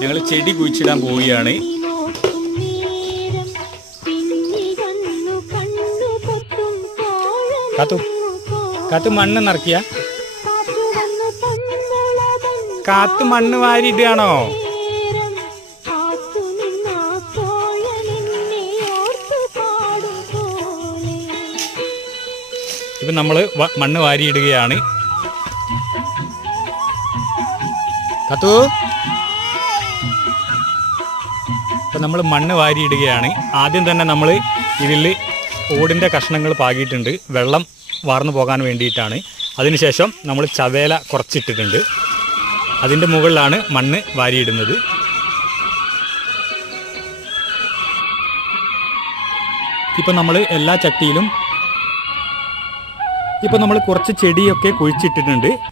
ഞങ്ങൾ ചെടി കുഴിച്ചിടാൻ പോവുകയാണ്. കാത്തു മണ്ണ് നിറക്കിയ കാത്തു മണ്ണ് വാരിയിടുകയാണോ? ഇപ്പം നമ്മൾ മണ്ണ് വാരിയിടുകയാണ്. കാത്തു ഇപ്പം നമ്മൾ മണ്ണ് വാരിയിടുകയാണ്. ആദ്യം തന്നെ നമ്മൾ ഇതിൽ ഓടിൻ്റെ കഷ്ണങ്ങൾ പാകിയിട്ടുണ്ട്, വെള്ളം വാർന്നു പോകാൻ വേണ്ടിയിട്ടാണ്. അതിനുശേഷം നമ്മൾ ചവേല കുറച്ചിട്ടിട്ടുണ്ട്. അതിൻ്റെ മുകളിലാണ് മണ്ണ് വാരിയിടുന്നത്. ഇപ്പം നമ്മൾ എല്ലാ ചട്ടിയിലും ഇപ്പം നമ്മൾ കുറച്ച് ചെടിയൊക്കെ കുഴിച്ചിട്ടിട്ടുണ്ട്.